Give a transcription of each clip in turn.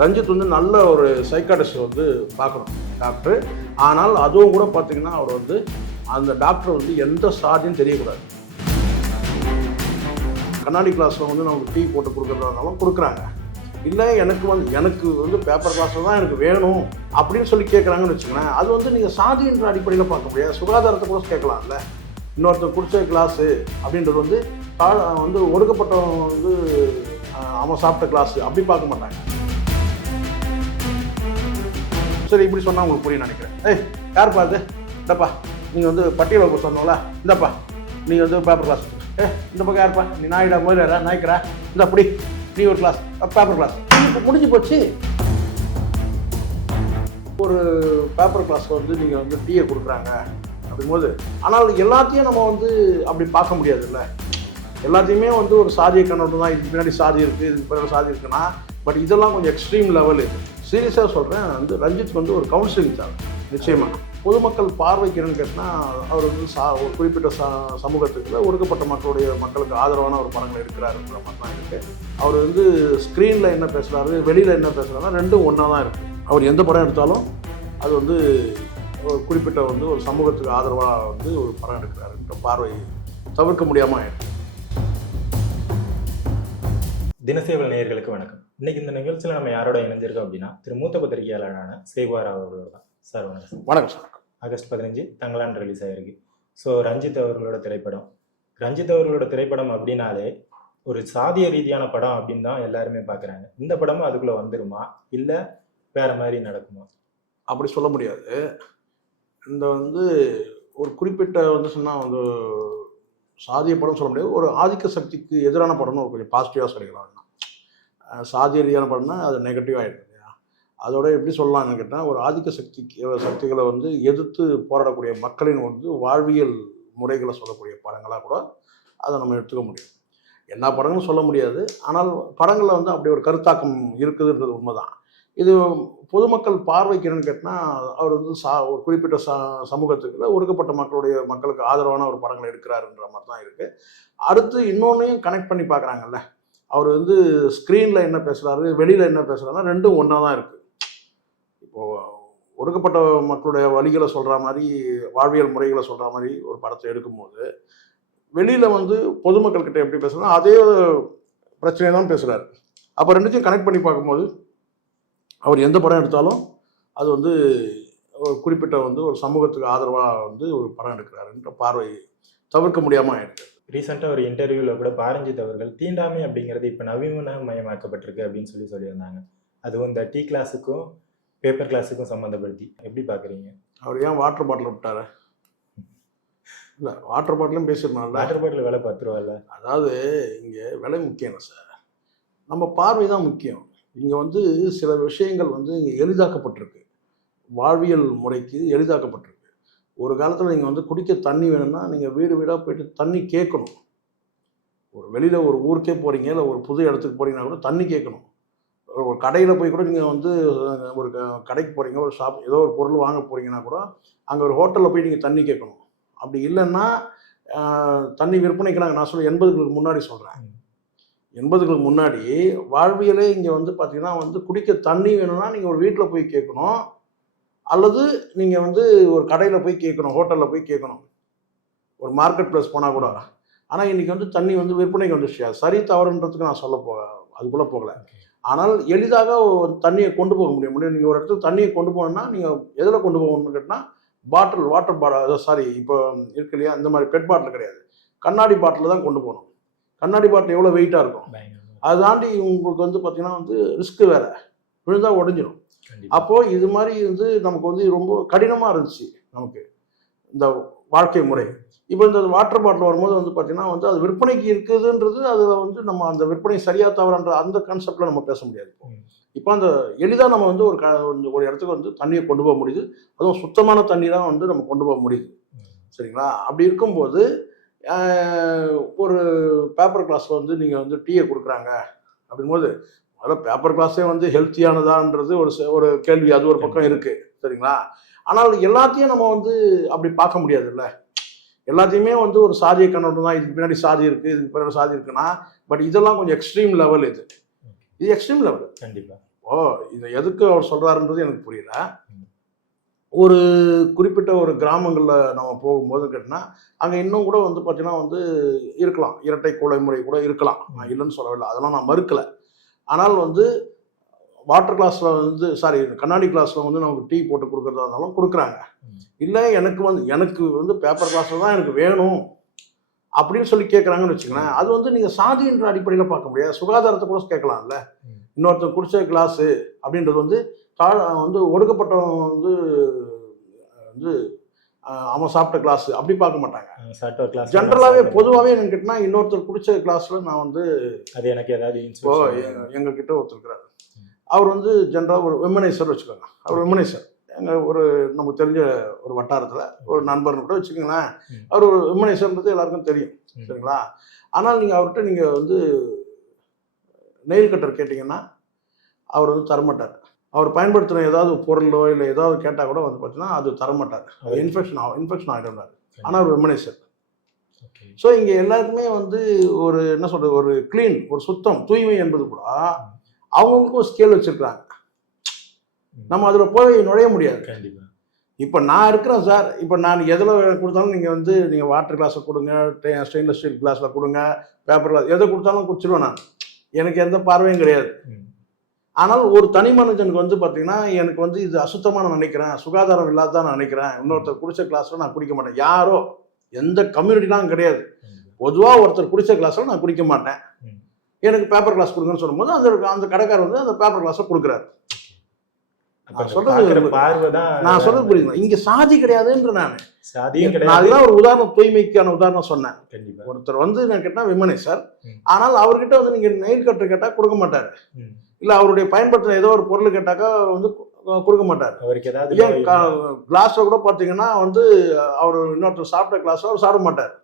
ரஞ்சித் வந்து நல்ல ஒரு சைக்காட்டிஸ்ட் வந்து பார்க்கணும் டாக்டர் ஆனால் அதுவும் கூட பார்த்தீங்கன்னா அவர் வந்து அந்த டாக்டர் வந்து எந்த சாதியும் தெரியக்கூடாது. கண்ணாடி கிளாஸில் வந்து நமக்கு டீ போட்டு கொடுக்குறதாலும் கொடுக்குறாங்க. இல்லை எனக்கு வந்து எனக்கு வந்து பேப்பர் கிளாஸில் தான் எனக்கு வேணும் அப்படின்னு சொல்லி கேட்குறாங்கன்னு வச்சுக்கோங்களேன். அது வந்து நீங்கள் சாதின்ற அடிப்படையில் பார்க்க முடியாது. சுகாதாரத்தை கூட கேட்கலாம்ல. இன்னொருத்தர் குடிச்ச கிளாஸு அப்படின்றது வந்து வந்து ஒடுக்கப்பட்டவன் வந்து அவன் சாப்பிட்ட கிளாஸு அப்படி பார்க்க மாட்டாங்க. சரி இப்படி சொன்னால் உங்களுக்கு புரியும் நினைக்கிறேன். ஏய் யார் பாது இந்தப்பா நீங்கள் வந்து பட்டியல் வகுப்பு சொன்னோம்ல இந்தப்பா நீங்கள் வந்து பேப்பர் கிளாஸ் ஏ இந்த பக்கம் யார்ப்பா? நீ நாயிடா முதலா நாய்க்கிறா? இந்த அப்படி நீ ஒரு கிளாஸ் பேப்பர் கிளாஸ் முடிஞ்சு போச்சு. ஒரு பேப்பர் கிளாஸில் வந்து நீங்கள் வந்து டீயை கொடுக்குறாங்க அப்படிங்கும்போது ஆனால் எல்லாத்தையும் நம்ம வந்து அப்படி பார்க்க முடியாதுல்ல. எல்லாத்தையுமே வந்து ஒரு சாதிய கண்ணோட்டம் தான் இதுக்கு பின்னாடி சாதி இருக்குது இதுக்கு பின்னாடி சாதி இருக்குன்னா பட் இதெல்லாம் கொஞ்சம் எக்ஸ்ட்ரீம் லெவல் இது. சீரியஸாக சொல்கிறேன் வந்து ரஞ்சித் வந்து ஒரு கவுன்சிலிங் சார் நிச்சயமாக பொதுமக்கள் பார்வைக்கிறேன்னு கேட்டால் அவர் வந்து சா ஒரு குறிப்பிட்ட ச சமூகத்துக்குள்ள ஒடுக்கப்பட்ட மக்களுடைய மக்களுக்கு ஆதரவான ஒரு படங்கள் இருக்கிறாருன்ற மாதிரி தான் இருக்குது அவர் வந்து ஸ்க்ரீனில் என்ன பேசுகிறாரு வெளியில் என்ன பேசுகிறாருன்னா ரெண்டும் ஒன்றா தான் இருக்குது அவர் எந்த படம் எடுத்தாலும் அது வந்து ஒரு குறிப்பிட்ட வந்து ஒரு சமூகத்துக்கு ஆதரவாக வந்து ஒரு படம் எடுக்கிறாருன்ற பார்வை தவிர்க்க முடியாமல் ஆயிடுச்சு. தினசேவல் நேயர்களுக்கு வணக்கம். இன்னைக்கு இந்த நிகழ்ச்சியில் நம்ம யாரோட இணைஞ்சிருக்கோம் அப்படின்னா திரு மூத்த பத்திரிகையாளரான ஸ்ரீகுமார் அவர்களோட தான். சார் வணக்கம் சார். வணக்கம் சார். ஆகஸ்ட் பதினஞ்சு தங்கலான் ரிலீஸ் ஆயிருக்கு. ஸோ ரஞ்சித் அவர்களோட திரைப்படம். ரஞ்சித் அவர்களோட திரைப்படம் அப்படின்னாலே ஒரு சாதிய ரீதியான படம் அப்படின்னு தான் எல்லாருமே பார்க்குறாங்க இந்த படமும் அதுக்குள்ளே வந்துருமா? இல்லை வேற மாதிரி நடக்குமா? அப்படி சொல்ல முடியாது. இந்த வந்து ஒரு குறிப்பிட்ட வந்து சொன்னால் வந்து சாதிய படம் சொல்ல முடியாது. ஒரு ஆதிக்க சக்திக்கு எதிரான படம்னு ஒரு கொஞ்சம் பாசிட்டிவாக சொல்லிக்கலாம். சாதிய ரீதியான படம்னா அது நெகட்டிவ் ஆகிடும் இல்லையா? அதோட எப்படி சொல்லலாம்னு கேட்டால் ஒரு ஆதிக்க சக்திக்கு சக்திகளை வந்து எதிர்த்து போராடக்கூடிய மக்களின் வந்து வாழ்வியல் முறைகளை சொல்லக்கூடிய படங்களாக கூட அதை நம்ம எடுத்துக்க முடியும். எல்லா படங்களும் சொல்ல முடியாது. ஆனால் படங்களில் வந்து அப்படி ஒரு கருத்தாக்கம் இருக்குதுன்றது உண்மைதான். இது பொதுமக்கள் பார்வைக்கிறேன்னு கேட்டால் அவர் வந்து சா ஒரு குறிப்பிட்ட ச சமூகத்துக்குள்ள ஒடுக்கப்பட்ட மக்களுடைய மக்களுக்கு ஆதரவான ஒரு படங்கள் எடுக்கிறாருன்ற மாதிரி தான் இருக்குது அடுத்து இன்னொன்னையும் கனெக்ட் பண்ணி பார்க்குறாங்கல்ல அவர் வந்து ஸ்க்ரீனில் என்ன பேசுகிறாரு வெளியில் என்ன பேசுகிறாருன்னா ரெண்டும் ஒன்றா தான் இருக்குது இப்போது ஒடுக்கப்பட்ட மக்களுடைய வழிகளை சொல்கிற மாதிரி வாழ்வியல் முறைகளை சொல்கிற மாதிரி ஒரு படத்தை எடுக்கும்போது வெளியில் வந்து பொதுமக்கள்கிட்ட எப்படி பேசுகிறோம் அதே பிரச்சனையை தான் பேசுகிறாரு அப்போ ரெண்டுத்தையும் கனெக்ட் பண்ணி பார்க்கும்போது அவர் எந்த படம் எடுத்தாலும் அது வந்து ஒரு குறிப்பிட்ட வந்து ஒரு சமூகத்துக்கு ஆதரவாக வந்து ஒரு படம் எடுக்கிறாருன்ற பார்வை தவிர்க்க முடியாமல் ஆயிருக்கு. ரீசெண்டாக ஒரு இன்டர்வியூவில் கூட பாரஞ்சித் அவர்கள் தீண்டாமை அப்படிங்கிறது இப்போ நவீனமயமாக்கப்பட்டிருக்கு அப்படின்னு சொல்லி சொல்லியிருந்தாங்க. அதுவும் இந்த டீ கிளாஸுக்கும் பேப்பர் கிளாஸுக்கும் சம்மந்தப்படுத்தி எப்படி பார்க்குறீங்க அவர் ஏன் வாட்டர் பாட்டில் விட்டாரு? இல்லை வாட்டர் பாட்டிலும் பேசியிருந்தாங்கல்ல வாட்டர் பாட்டில் விலை பத்து ரூபா இல்லை அதாவது இங்கே விலை முக்கியம் சார். நம்ம பார்வை தான் முக்கியம். இங்கே வந்து சில விஷயங்கள் வந்து இங்கே எளிதாக்கப்பட்டிருக்கு. வாழ்வியல் முறைக்கு எளிதாக்கப்பட்டிருக்கு. ஒரு காலத்தில் நீங்கள் வந்து குடிக்க தண்ணி வேணும்னா நீங்கள் வீடு வீடாக போயிட்டு தண்ணி கேட்கணும். ஒரு வெளியில் ஒரு ஊருக்கே போகிறீங்க இல்லை ஒரு புது இடத்துக்கு போகிறீங்கன்னா கூட தண்ணி கேட்கணும். ஒரு- கடையில் போய் கூட நீங்கள் வந்து ஒரு க- கடைக்கு போகிறீங்க ஒரு ஷாப் ஏதோ ஒரு பொருள் வாங்க போகிறீங்கன்னா கூட அங்கே ஒரு ஹோட்டலில் போய் நீங்கள் தண்ணி கேட்கணும். அப்படி இல்லைன்னா தண்ணி தண்ணி நாங்கள் நான் சொல்ல எண்பதுகளுக்கு முன்னாடி சொல்கிறேன் எண்பதுகளுக்கு முன்னாடி வாழ்வியலே இங்கே வந்து பார்த்தீங்கன்னா வந்து குடிக்க தண்ணி வேணும்னா நீங்கள் ஒரு வீட்டில் போய் கேட்கணும் அல்லது நீங்கள் வந்து ஒரு கடையில் போய் கேட்கணும் ஹோட்டலில் போய் கேட்கணும் ஒரு மார்க்கெட் பிளேஸ் போனால் கூட. ஆனால் இன்றைக்கி வந்து தண்ணி வந்து விற்பனைக்கு வந்துருச்சு சரி தவறுன்றதுக்கு நான் சொல்ல போக அதுக்குள்ளே போகல. ஆனால் எளிதாக ஒரு தண்ணியை கொண்டு போக முடியும். முடியும் நீங்கள் ஒரு இடத்துக்கு தண்ணியை கொண்டு போகணும்னா நீங்கள் எதில் கொண்டு போகணும்னு கேட்டால் பாட்டில் வாட்டர் பாட்டில் சாரி இப்போ இருக்கு இல்லையா இந்த மாதிரி பெட் பாட்டில் கிடையாது. கண்ணாடி பாட்டில் தான் கொண்டு போகணும். கண்ணாடி பாட்டில் எவ்வளோ வெயிட்டாக இருக்கும்? அதை தாண்டி உங்களுக்கு வந்து பார்த்தீங்கன்னா வந்து ரிஸ்க் வேறு. விழுந்தால் உடஞ்சிரும். கண்டிப்பா. அப்போது இது மாதிரி வந்து நமக்கு வந்து ரொம்ப கடினமாக இருந்துச்சு நமக்கு இந்த வாழ்க்கை முறை. இப்போ இந்த வாட்டர் பாட்டில் வரும்போது வந்து பார்த்தீங்கன்னா வந்து அது விற்பனைக்கு இருக்குதுன்றது அதில் வந்து நம்ம அந்த விற்பனை சரியா தவறுன்ற அந்த கான்செப்டில் நம்ம பேச முடியாது இப்போ. அந்த எளிதாக நம்ம வந்து ஒரு க ஒரு இடத்துக்கு வந்து தண்ணியை கொண்டு போக முடியுது. அதுவும் சுத்தமான தண்ணி தான் வந்து நம்ம கொண்டு போக முடியுது. சரிங்களா? அப்படி இருக்கும்போது ஒரு பேப்பர் கிளாஸில் வந்து நீங்கள் வந்து டீயை கொடுக்குறாங்க அப்படிங்கும்போது முதல்ல பேப்பர் கிளாஸே வந்து ஹெல்த்தியானதான்றது ஒரு ச- ஒரு கேள்வி. அது ஒரு பக்கம் இருக்குது சரிங்களா? ஆனால் எல்லாத்தையும் நம்ம வந்து அப்படி பார்க்க முடியாதுல்ல. எல்லாத்தையுமே வந்து ஒரு சாதிய கண்ணோட்டம் தான் இதுக்கு பின்னாடி சாதி இருக்குது இதுக்கு பின்னாடி சாதி இருக்குன்னா பட் இதெல்லாம் கொஞ்சம் எக்ஸ்ட்ரீம் லெவல் இது. இது எக்ஸ்ட்ரீம் லெவல் கண்டிப்பா. ஓ இதை எதுக்கு அவர் சொல்றாருன்றது எனக்கு புரியல. ஒரு குறிப்பிட்ட ஒரு கிராமங்களில் நம்ம போகும்போது கேட்டினா அங்கே இன்னும் கூட வந்து பார்த்தீங்கன்னா வந்து இருக்கலாம். இரட்டை கொலை முறை கூட இருக்கலாம். நான் இல்லைன்னு சொல்லவில்லை. அதெல்லாம் நான் மறுக்கலை. ஆனால் வந்து வாட்டர் கிளாஸில் வந்து சாரி கண்ணாடி கிளாஸில் வந்து நமக்கு டீ போட்டு கொடுக்குறதா இருந்தாலும் கொடுக்குறாங்க. இல்லை எனக்கு வந்து எனக்கு வந்து பேப்பர் கிளாஸில் தான் எனக்கு வேணும் அப்படின்னு சொல்லி கேட்குறாங்கன்னு வச்சுங்களேன் அது வந்து நீங்கள் சாதின்ற அடிப்படையில் பார்க்க முடியாது. சுகாதாரத்தை கூட கேட்கலாம்ல. ம். இன்னொருத்தன் குடிச்ச கிளாஸு அப்படின்றது வந்து தாழ் வந்து ஒடுக்கப்பட்டவன் வந்து வந்து அவன் சாப்பிட்ட கிளாஸ் அப்படி பார்க்க மாட்டாங்க. ஜென்ரலாகவே பொதுவாகவே என்னன்னு கேட்டினா இன்னொருத்தர் குடிச்ச கிளாஸில் நான் வந்து அது எனக்கு ஏதாவது இப்போ instruction எங்க கிட்ட ஒருத்தர் இருக்கிறாரு. அவர் வந்து ஜென்ரலாக ஒரு விமனைசர் வச்சுக்கோங்க. அவர் விமனைசர் எங்க ஒரு நமக்கு தெரிஞ்ச ஒரு வட்டாரத்தில் ஒரு நண்பர்னு கூட வச்சுக்கோங்களேன். அவர் ஒரு விமனைசர்ன்றது எல்லாருக்கும் தெரியும். சரிங்களா? ஆனால் நீங்கள் அவர்கிட்ட நீங்கள் வந்து நெயில் கட்டர் கேட்டிங்கன்னா அவர் வந்து தரமாட்டார். அவர் பயன்படுத்தின ஏதாவது பொருளோ இல்லை ஏதாவது கேட்டால் கூட வந்து பார்த்தீங்கன்னா அது தரமாட்டார். அவர் இன்ஃபெக்ஷன் ஆகும் இன்ஃபெக்ஷன் ஆகிடும்னாரு ஆனால் அவர் விமனைசர். ஸோ இங்கே எல்லாருக்குமே வந்து ஒரு என்ன சொல்றது ஒரு க்ளீன் ஒரு சுத்தம் தூய்மை என்பது கூட அவங்கவுங்களுக்கும் ஒரு ஸ்கேல் வச்சிருக்காங்க நம்ம அதில் போய் நுழைய முடியாது. கண்டிப்பா. இப்போ நான் இருக்கிறேன் சார் இப்போ நான் எதில் கொடுத்தாலும் நீங்கள் வந்து நீங்கள் வாட்டர் கிளாஸில் கொடுங்க ஸ்டெயின்லெஸ் ஸ்டீல் கிளாஸில் கொடுங்க பேப்பர் கிளாஸ் எதை கொடுத்தாலும் குடிச்சிருவேன் நான். எனக்கு எந்த பார்வையும் கிடையாது. ஆனால் ஒரு தனி மனிதனுக்கு வந்து பார்த்தீங்கன்னா எனக்கு வந்து இது அசுத்தமாக நான் நினைக்கிறேன் சுகாதாரம் இல்லாதான் நான் நினைக்கிறேன் இன்னொருத்தர் குடிச்ச கிளாஸில் நான் குடிக்க மாட்டேன். யாரோ எந்த கம்யூனிட்டிலாம் கிடையாது. பொதுவாக ஒருத்தர் குடிச்ச கிளாஸில் நான் குடிக்க மாட்டேன். எனக்கு பேப்பர் கிளாஸ் கொடுங்கன்னு சொல்லும்போது அந்த அந்த கடைக்காரர் வந்து அந்த பேப்பர் கிளாஸை கொடுக்குறாரு. நான் சொல்றது நான் சொல்றது புரியுதுங்களா? இங்க சாதி கிடையாதுன்ற நான். அதுதான் ஒரு உதாரணம் தூய்மைக்கான உதாரணம் சொன்னேன். ஒருத்தர் வந்து நான் கேட்டா விமனை சார். ஆனால் அவர்கிட்ட வந்து நீங்க நெயில் கட்டர் கேட்டா கொடுக்க மாட்டாரு. இல்ல அவருடைய பயன்படுத்தின ஏதோ ஒரு பொருள் கேட்டாக்கா வந்து கொடுக்க மாட்டாரு. அவருக்கு ஏதாவது கிளாஸ்ல கூட பாத்தீங்கன்னா வந்து அவர் இன்னொருத்தர் சாப்பிட்ட கிளாஸ் அவர் சாப்பிட மாட்டார்.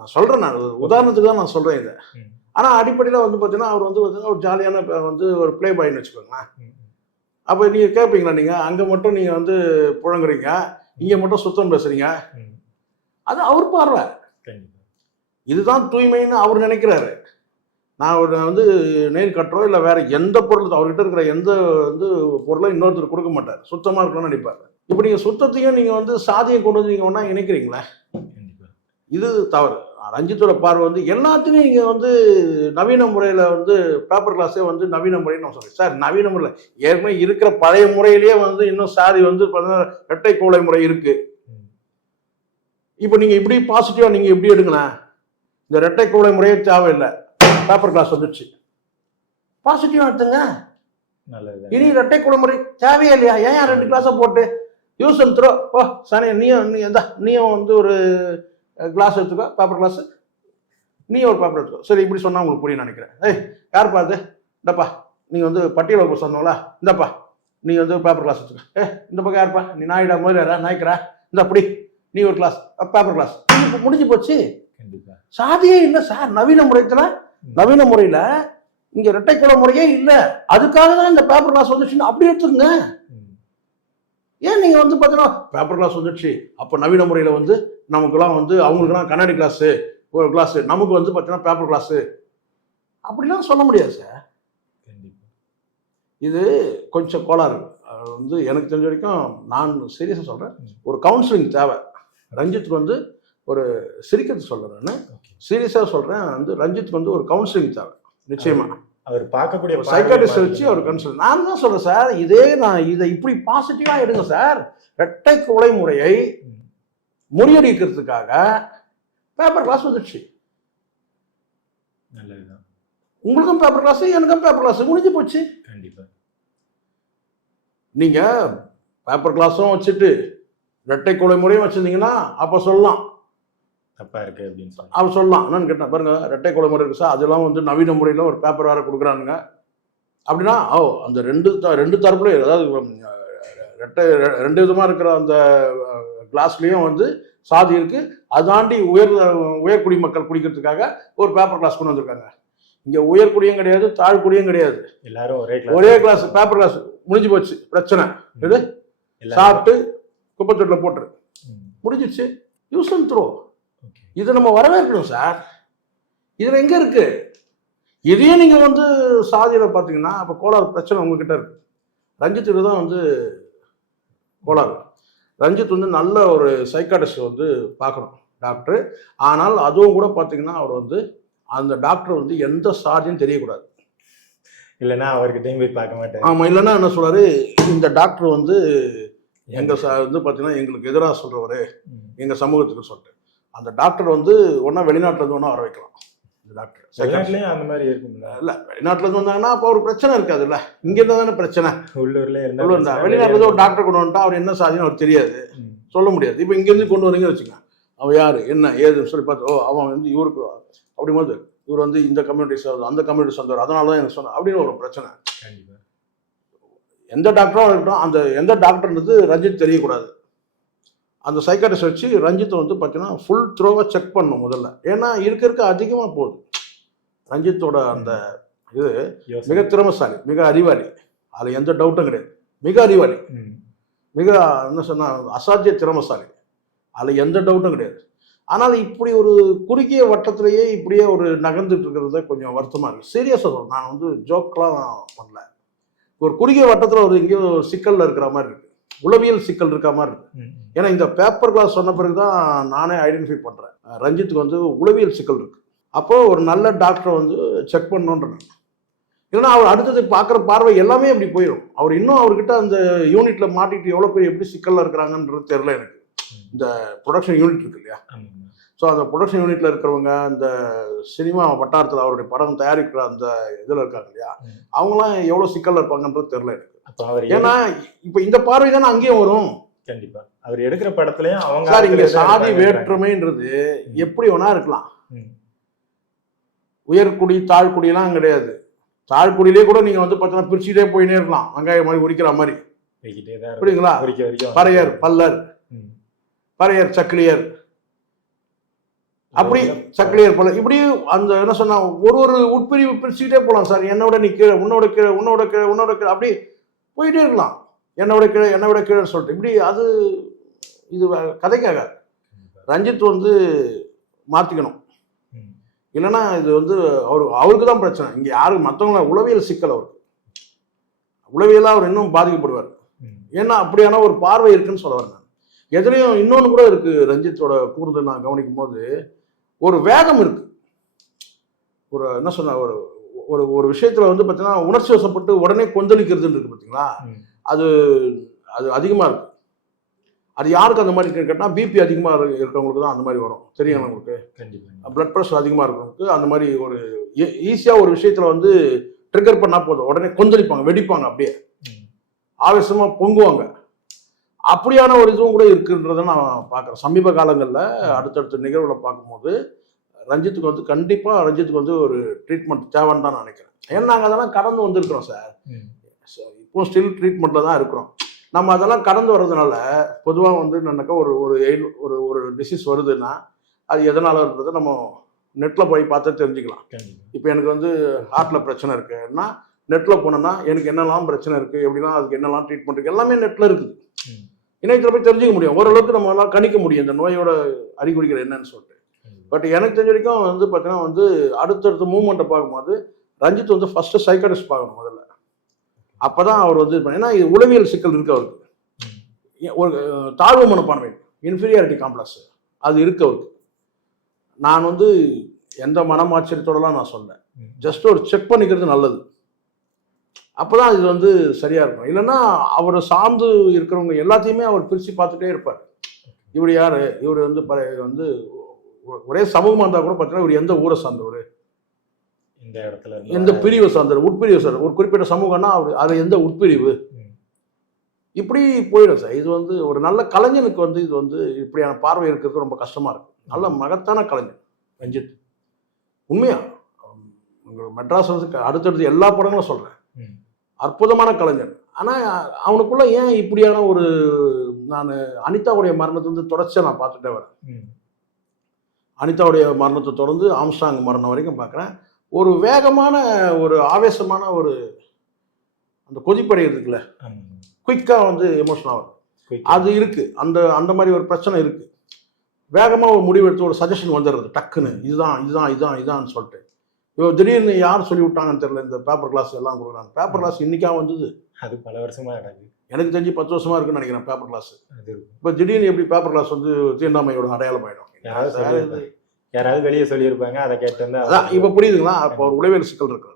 நான் சொல்றேன் நான் உதாரணத்துக்கு தான் நான் சொல்றேன் இதை. ம். ஆனா அடிப்படையில வந்து பாத்தீங்கன்னா அவர் வந்து பாத்தீங்கன்னா ஒரு ஜாலியான வந்து ஒரு ப்ளே பாய்னு வச்சுக்கோங்களேன். அப்போ நீங்கள் கேட்பீங்களா நீங்கள் அங்கே மட்டும் நீங்கள் வந்து புழங்குறீங்க இங்கே மட்டும் சுத்தம் பேசுறீங்க. அது அவர் பார்வை. இதுதான் தூய்மைன்னு அவர் நினைக்கிறாரு. நான் ஒரு வந்து நெயில் கட்டுறோம் இல்லை வேற எந்த பொருள் அவர்கிட்ட இருக்கிற எந்த வந்து பொருளும் இன்னொருத்தர் கொடுக்க மாட்டார். சுத்தமாக இருக்கணும்னு நினைப்பார். இப்போ நீங்கள் சுத்தத்தையும் நீங்கள் வந்து சாதியை கொண்டு வந்து நீங்கள் ஒன்றா இணைக்கிறீங்களா? இது தவறு. ரஞ்சித்தோட பார்வை வந்து எல்லாத்தையும் நீங்கள் வந்து நவீன முறையில் வந்து பேப்பர் கிளாஸே வந்து நவீன முறைன்னு நான் சொல்கிறேன் சார் நவீன முறையில் ஏற்கனவே இருக்கிற பழைய முறையிலேயே வந்து இன்னும் சாதி வந்து பார்த்தீங்கன்னா இரட்டை கோலை முறை இருக்குது இப்போ நீங்கள் இப்படி பாசிட்டிவாக நீங்கள் எப்படி எடுங்களேன் இந்த இரட்டை கோலை முறையே தேவையில்லை. பேப்பர் கிளாஸ் வந்துடுச்சு. பாசிட்டிவாக எடுத்துங்க. இனி இரட்டை கோலை முறை தேவையே இல்லையா? ஏன் ரெண்டு கிளாஸை போட்டு? யூஸ் அண்ட் த்ரோ ஓ சனி நீயும் நீ எந்தா நீயும் வந்து ஒரு கிளாஸ் எடுத்துக்கோ பேப்பர் கிளாஸ் நீ ஒரு பேப்பர் எடுத்துக்கோ. சரி இப்படி சொன்னா உங்களுக்கு புரியும் நினைக்கிறேன். ஏய் யாருப்பா அது? இந்தப்பா நீ வந்து பட்டியல் வகுப்பு சொன்னோங்களா இந்தப்பா நீ வந்து பேப்பர் கிளாஸ் எடுத்துக்கோ. ஏ இந்த பக்கம் யாருப்பா? நீ நாயிடா முதலியாரா நாய்க்கிறா? இந்த அப்படி நீ ஒரு கிளாஸ் பேப்பர் கிளாஸ் முடிஞ்சு போச்சு. சாதியே இல்லை சார். நவீன முறையத்துல நவீன முறையில இங்க இரட்டை குல முறையே இல்லை. அதுக்காக தான் இந்த பேப்பர் கிளாஸ் வந்துச்சுன்னு அப்படி எடுத்துக்கங்க. ம். ஏன் நீங்க வந்து பார்த்தீங்கன்னா பேப்பர் கிளாஸ் வந்துடுச்சு அப்போ நவீன முறையில் வந்து நமக்குலாம் வந்து அவங்களுக்குலாம் கண்ணாடி கிளாஸு ஒரு கிளாஸ் நமக்கு வந்து பார்த்தீங்கன்னா பேப்பர் கிளாஸு அப்படிலாம் சொல்ல முடியாது சார் இது கொஞ்சம் கோளாறு. வந்து எனக்கு தெரிஞ்ச வரைக்கும் நான் சீரியஸாக சொல்கிறேன். ஒரு கவுன்சிலிங் தேவை. ரஞ்சித்துக்கு வந்து ஒரு சிரிக்கிறது சொல்கிறேன் நான். ஓகே சீரியஸாக சொல்கிறேன் வந்து ரஞ்சித்துக்கு வந்து ஒரு கவுன்சிலிங் தேவை நிச்சயமா. அவர் பார்க்கக்கூடிய சைக்காட்டிஸ்ட் வச்சு அவர் கன்சல்ட் நான் தான் சொல்றேன் சார் இதே நான் இதை இப்படி பாசிட்டிவா எடுங்க சார். இரட்டை கொலை முறையை. முறியடிக்கிறதுக்காக பேப்பர் கிளாஸ் வந்துடுச்சு. நல்லதுதான். உங்களுக்கும் பேப்பர் கிளாஸ் எனக்கும் பேப்பர் கிளாஸ் முடிஞ்சு போச்சு. கண்டிப்பா. நீங்க பேப்பர் கிளாஸும் வச்சுட்டு இரட்டை கொலை முறையும் வச்சிருந்தீங்கன்னா அப்ப சொல்லலாம். தப்பா இருக்கு அப்படின்னு சொல்லி. அவர் சொல்லலாம். என்னன்னு கேட்டேன் பாருங்க இரட்டை கொலை முறை இருக்கு சார். அதெல்லாம் வந்து நவீன முறையில் ஒரு பேப்பர் வேற கொடுக்குறானுங்க. அப்படின்னா ஓ அந்த ரெண்டு த- ரெண்டு தரப்புலையும் அதாவது ரெட்டை ரெண்டு விதமாக இருக்கிற அந்த கிளாஸ்லேயும் வந்து சாதி இருக்கு. அதாண்டி உயர் உயர்குடி மக்கள் குடிக்கிறதுக்காக ஒரு பேப்பர் கிளாஸ் கொண்டு வந்திருக்காங்க. இங்கே உயர்குடியும் கிடையாது தாழ்குடியும் கிடையாது. எல்லாரும் ஒரே கிளாஸ் ஒரே கிளாஸ் பேப்பர் கிளாஸ் முடிஞ்சு போச்சு. பிரச்சனை. இது? சாப்பிட்டு குப்பத்தொட்டில் போட்டுரு. முடிஞ்சிச்சு யூஸ் அண்ட் த்ரோ இதை நம்ம வரவேற்கணும் சார். இதில் எங்கே இருக்கு? இதையே நீங்கள் வந்து சாதியில் பார்த்தீங்கன்னா அப்போ கோளாறு பிரச்சனை உங்ககிட்ட இருக்கு. ரஞ்சித்துக்கு தான் வந்து கோளாறு. ரஞ்சித் வந்து நல்ல ஒரு சைக்காட்டிஸ்ட் வந்து பார்க்கணும் டாக்டர் ஆனால் அதுவும் கூட பார்த்தீங்கன்னா அவர் வந்து அந்த டாக்டர் வந்து எந்த சாதியும் தெரியக்கூடாது. இல்லைன்னா அவர்கிட்டயும் போய் பார்க்க மாட்டாரு. ஆமாம் இல்லைன்னா என்ன சொல்றாரு? இந்த டாக்டர் வந்து எங்கள் ச வந்து பார்த்தீங்கன்னா எங்களுக்கு எதிராக சொல்கிறவரு. எங்கள் சமூகத்துக்கு சொல்லிட்டு அந்த டாக்டர் வந்து ஒன்றா வெளிநாட்டுல இருந்து ஒன்றா வர வைக்கலாம். இந்த டாக்டர். வெளிநாட்டுலயும் அந்த மாதிரி இருக்கும்ல? இல்ல வெளிநாட்டுல இருந்து வந்தாங்கன்னா அப்போ ஒரு பிரச்சனை இருக்காதுல்ல. இங்க இருந்தா தானே பிரச்சனை. உள்ளூர்ல இருந்தா. ஒரு டாக்டர் கொண்டு வந்துட்டா அவர் என்ன சாதியும் அவருக்கு தெரியாது. சொல்ல முடியாது. இப்போ இங்க இருந்து கொண்டு வரீங்கன்னு வச்சுக்கோங்க. அவன் யாரு? என்ன? ஏதுன்னு சொல்லி பார்த்து ஓ அவன் வந்து இவருக்கு அப்படிங்கும்போது இவர் வந்து இந்த கம்யூனிட்டி சேர்ந்து அந்த கம்யூனிட்டி சேர்ந்தவர் அதனால தான் எனக்கு சொன்னார் அப்படின்னு ஒரு பிரச்சனை. எந்த டாக்டரும் இருக்கட்டும் அந்த எந்த டாக்டர்ன்றது ரஞ்சித் தெரியக்கூடாது. அந்த சைக்காட்டிஸ்ட் வச்சு ரஞ்சித்தை வந்து பார்த்தீங்கன்னா ஃபுல் த்ரோவாக செக் பண்ணணும் முதல்ல. ஏன்னா இருக்க இருக்க அதிகமாக போகுது. ரஞ்சித்தோட அந்த இது. மிக திறமசாலி மிக அறிவாளி. அதில் எந்த டவுட்டும் கிடையாது. மிக அறிவாளி. மிக என்ன சொன்னா அசாத்திய திறமசாலி. அதில் எந்த டவுட்டும் கிடையாது. ஆனால் இப்படி ஒரு குறுகிய வட்டத்திலேயே இப்படியே ஒரு நகர்ந்துட்டு இருக்கிறது கொஞ்சம் வருத்தமாக இருக்குது சீரியஸாக சொல்றேன். நான் வந்து ஜோக்லாம் பண்ணல. ஒரு குறுகிய வட்டத்தில் ஒரு எங்கேயோ சிக்கலில் இருக்கிற மாதிரி இருக்கு. உளவியல் சிக்கல் இருக்க மாதிரி இருக்கு. ஏன்னா இந்த பேப்பர் கிளாஸ் சொன்ன பிறகு தான் நானே ஐடென்டிஃபை பண்ணுறேன் ரஞ்சித்துக்கு வந்து உளவியல் சிக்கல் இருக்கு. அப்போ ஒரு நல்ல டாக்டரை வந்து செக் பண்ணணுன்றேன் இல்லைன்னா அவர் அடுத்தது பார்க்குற பார்வை எல்லாமே அப்படி போயிடும் அவர் இன்னும் அவர்கிட்ட அந்த யூனிட்ல மாட்டிட்டு எவ்வளோ பேர் எப்படி சிக்கலில் இருக்கிறாங்கன்றது தெரியல எனக்கு. இந்த ப்ரொடக்ஷன் யூனிட் இருக்கு இல்லையா. ஸோ அந்த ப்ரொடக்ஷன் யூனிட்ல இருக்கிறவங்க அந்த சினிமா வட்டாரத்தில் அவருடைய படம் தயாரிக்கிற அந்த இதில் இருக்காங்க இல்லையா. அவங்களாம் எவ்வளோ சிக்கலில் இருப்பாங்கன்றது தெரியல எனக்கு. ஏன்னா இப்போ இந்த பார்வை தானே அங்கேயும் வரும். கண்டிப்பா. அவர் எடுக்கிற படத்துலயும் அவங்க சார் இங்க சாதி. வேற்றுமைன்றது எப்படி வேணா இருக்கலாம். உயர்குடி தாழ்குடியெல்லாம் கிடையாது. தாழ்குடியிலே கூட நீங்க வந்து பார்த்தீங்கன்னா பிரிச்சுட்டே போயினே இருக்கலாம். வெங்காயம் மாதிரி உரிக்கிற மாதிரி. புரியுங்களா பறையர் பல்லர். பறையர் சக்கிலியர். அப்படி சக்கிலியர் பல்லர் இப்படி அந்த என்ன சொன்னா ஒரு ஒரு உட்பிரிவு பிரிச்சுக்கிட்டே போகலாம் சார். என்னோட நீ கீழே உன்னோட கீழே உன்னோட கீழே உன்னோட கீழே அப்படி போயிட்டே இருக்கலாம் என்னோட கீழே என்னோட கீழே சொல்லிட்டு. இப்படி அது இது கதைக்காகாது. ரஞ்சித் வந்து மாற்றிக்கணும். இல்லைன்னா இது வந்து அவரு அவருக்கு தான் பிரச்சனை. இங்கே யாருக்கு மற்றவங்கள உளவியல் சிக்கல் அவருக்கு. உளவியலாக அவர் இன்னும் பாதிக்கப்படுவார். ஏன்னா அப்படியான ஒரு பார்வை இருக்குன்னு சொல்ல வரேன் நான். எதுலேயும் இன்னொன்று கூட இருக்கு ரஞ்சித்தோட கூர்ந்து நான் கவனிக்கும் போது ஒரு வேகம் இருக்கு. ஒரு என்ன சொன்ன ஒரு ஒரு ஒரு விஷயத்துல வந்து பார்த்தீங்கன்னா உணர்ச்சி வசப்பட்டு உடனே கொந்தளிக்கிறதுன்னு இருக்கு பார்த்தீங்களா. அது அது அதிகமாக இருக்கு. அது யாருக்கு அந்த மாதிரி கேட்டால் பிபி அதிகமாக இருக்கிறவங்களுக்கு தான் அந்த மாதிரி வரும். தெரியும் உங்களுக்கு? கண்டிப்பா பிளட் ப்ரெஷர் அதிகமாக இருக்கிறவங்களுக்கு அந்த மாதிரி ஒரு ஈஸியாக ஒரு விஷயத்தில் வந்து ட்ரிகர் பண்ணால் போதும். உடனே கொந்தளிப்பாங்க வெடிப்பாங்க அப்படியே. ஆவேசமாக பொங்குவாங்க. அப்படியான ஒரு இதுவும் கூட இருக்குன்றதை நான் பார்க்குறேன் சமீப காலங்களில் அடுத்தடுத்த நிகழ்வுகளை பார்க்கும்போது ரஞ்சித்துக்கு வந்து கண்டிப்பாக ரஞ்சித்துக்கு வந்து ஒரு ட்ரீட்மெண்ட் தேவைன்னு தான் நான் நினைக்கிறேன். ஏன்னா நாங்கள் அதெல்லாம் கடந்து வந்திருக்கிறோம் சார். இப்போ ஸ்டில் ட்ரீட்மெண்ட்டில் தான் இருக்கிறோம். நம்ம அதெல்லாம் கடந்து வர்றதுனால பொதுவாக வந்து என்னன்னாக்கா ஒரு ஒரு எயில் ஒரு ஒரு டிசீஸ் வருதுன்னா அது எதனாலன்றதை நம்ம நெட்டில் போய் பார்த்து தெரிஞ்சுக்கலாம். இப்போ எனக்கு வந்து ஹார்ட்டில் பிரச்சனை இருக்குன்னா நெட்டில் போனேன்னா எனக்கு என்னெல்லாம் பிரச்சனை இருக்குது எப்படிலாம் அதுக்கு என்னெல்லாம் ட்ரீட்மெண்ட் இருக்குது எல்லாமே நெட்டில் இருக்குது. இணையத்தில் போய் தெரிஞ்சுக்க முடியும். ஓரளவுக்கு நம்மளால கணிக்க முடியும் இந்த நோயோட அறிகுறிகள் என்னன்னு சொல்லிட்டு. பட் எனக்கு தெரிஞ்ச வரைக்கும் வந்து பார்த்தீங்கன்னா வந்து அடுத்தடுத்த மூவ்மெண்ட்டை பார்க்கும்போது ரஞ்சித் வந்து ஃபர்ஸ்ட் சைக்காட்டிஸ்ட் பார்க்கணும் முதல்ல. அப்போ தான் அவர் வந்து ஏன்னா இது உளவியல் சிக்கல் இருக்கு அவருக்கு. ஒரு தாழ்வு மனப்பான்மை இன்ஃபீரியாரிட்டி காம்ப்ளெக்ஸ் அது இருக்கு அவருக்கு. நான் வந்து எந்த மனமாச்சரியத்தோடலாம் நான் சொன்னேன். ஜஸ்ட் ஒரு செக் பண்ணிக்கிறது நல்லது. அப்பதான் இது வந்து சரியா இருக்கும். இல்லைன்னா அவரை சார்ந்து இருக்கிறவங்க எல்லாத்தையுமே அவர் பிரித்து பார்த்துட்டே இருப்பார். இவர் யாரு? இவர் வந்து ப- வந்து ஒரே சமூகமாக இருந்தால் கூட பார்த்தீங்கன்னா இவர் எந்த ஊரை சார்ந்தவர்? இந்த இடத்துல எந்த பிரிவை சார்ந்தவர் உட்பிரிவு சார் ஒரு குறிப்பிட்ட சமூகம்னா அவர் அது எந்த உட்பிரிவு. இப்படி போயிடும் சார். இது வந்து ஒரு நல்ல கலைஞனுக்கு வந்து இது வந்து இப்படியான பார்வை இருக்கிறது ரொம்ப கஷ்டமா இருக்கு. நல்ல மகத்தான கலைஞன் ரஞ்சித். உண்மையா? மெட்ராஸ் வந்து அடுத்தடுத்து எல்லா படங்களும் சொல்றேன். ம். அற்புதமான கலைஞன். ஆனா அவனுக்குள்ள ஏன் இப்படியான ஒரு நான் அனிதாவுடைய மரணத்தை வந்து தொடர்ச்சியா நான் பார்த்துட்டே வரேன். அனிதாவுடைய மரணத்தை தொடர்ந்து ஆம்ஸ்டாங் மரணம் வரைக்கும் பார்க்குறேன். ஒரு வேகமான ஒரு ஆவேசமான ஒரு அந்த கொதிப்படை இருக்குல்ல? குயிக்காக வந்து எமோஷன் ஆகுது அது இருக்குது அந்த அந்த மாதிரி ஒரு பிரச்சனை இருக்குது வேகமாக ஒரு முடிவு ஒரு சஜஷன் வந்துடுறது. டக்குன்னு. இதுதான் இதுதான் இதுதான் இதுதான் சொல்லிட்டு. இப்போ திடீர்னு யார் சொல்லி விட்டாங்கன்னு தெரியல. இந்த பேப்பர் கிளாஸ் எல்லாம் கொடுக்குறாங்க. பேப்பர் கிளாஸ் இன்றைக்கா வந்தது? அது பல வருஷமாக நடக்குது. எனக்கு தெரிஞ்சு பத்து வருஷமாக இருக்குன்னு நினைக்கிறேன் பேப்பர் கிளாஸ் அது இப்போ திடீர்னு எப்படி பேப்பர் கிளாஸ் வந்து தீண்டாமையோட அடையாளம் ஆகிடும் யாராவது யாராவது வெளியே சொல்லியிருப்பாங்க அதை கேட்டு வந்து இப்போ புரியுதுங்களா? அப்போ ஒரு உளவியல் சிக்கல் இருக்கு.